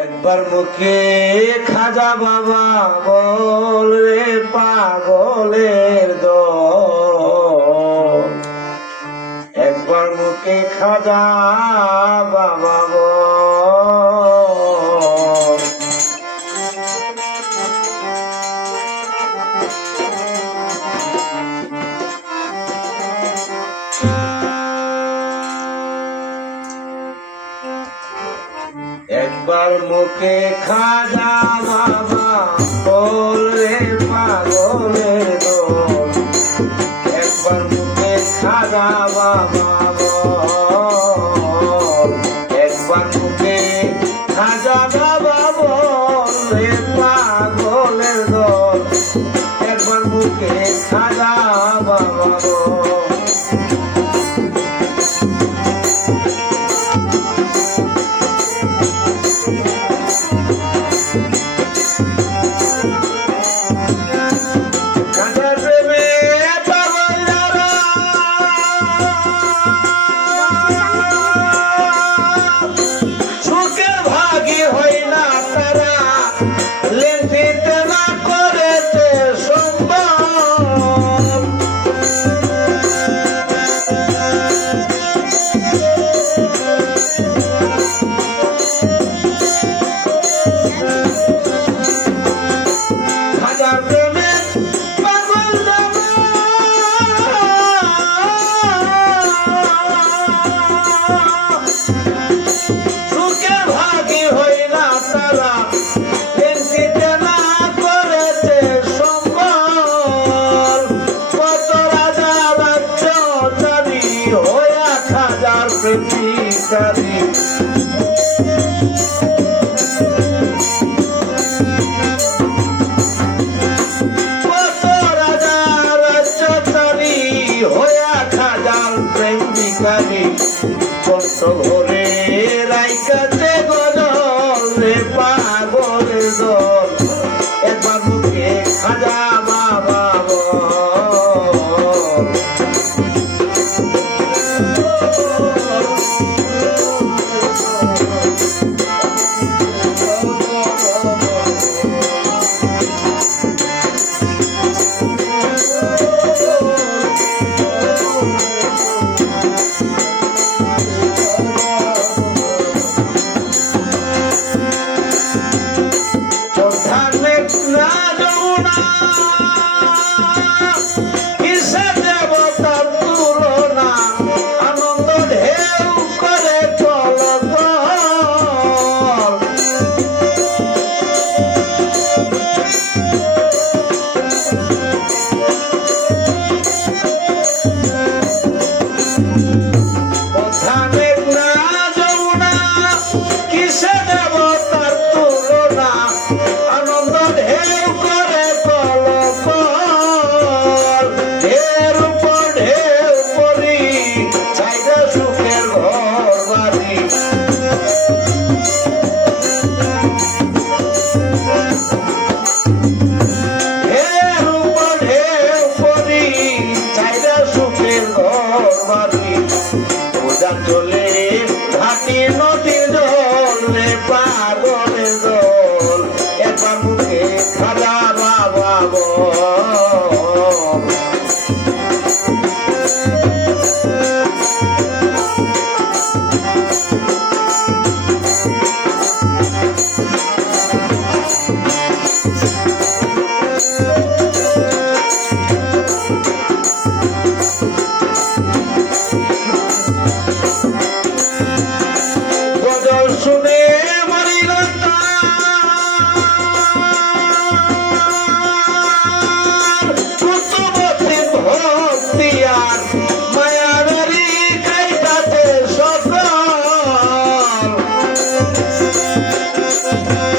একবার মুখে খাজা বাবা বল রে পাগলের দল, একবার মুখে খাজা বাবা বল। একবার মুখে খাজা বাবা বল রে পাগলের দল, একবার মুখে খাজা বাবা বল, একবার মুখে খাজা বাবা বল রে পাগলের দল, একবার মুখে খাজা বাবা বল। ভরে রাইকাতে গজল রে পাগলের দল, একবার মুখে খাজা বাবা বল। চলে ঘাটি নদীর জল রে পাগলের দল, একবার মুখে খাজা বাবা বল। Thank you.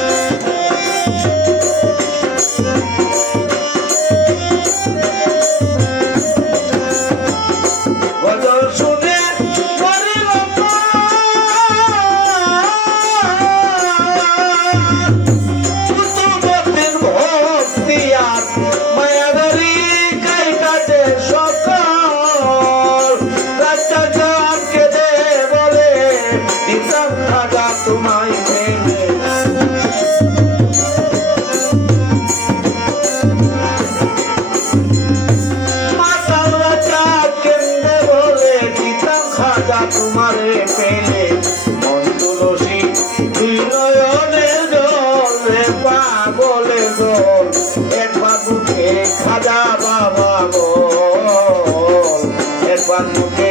তোমারে পেলে মন তুলসী দুই নয়নের জল রে পাগলের দল একবার মুখে খাজা বাবা বল একবার মুখে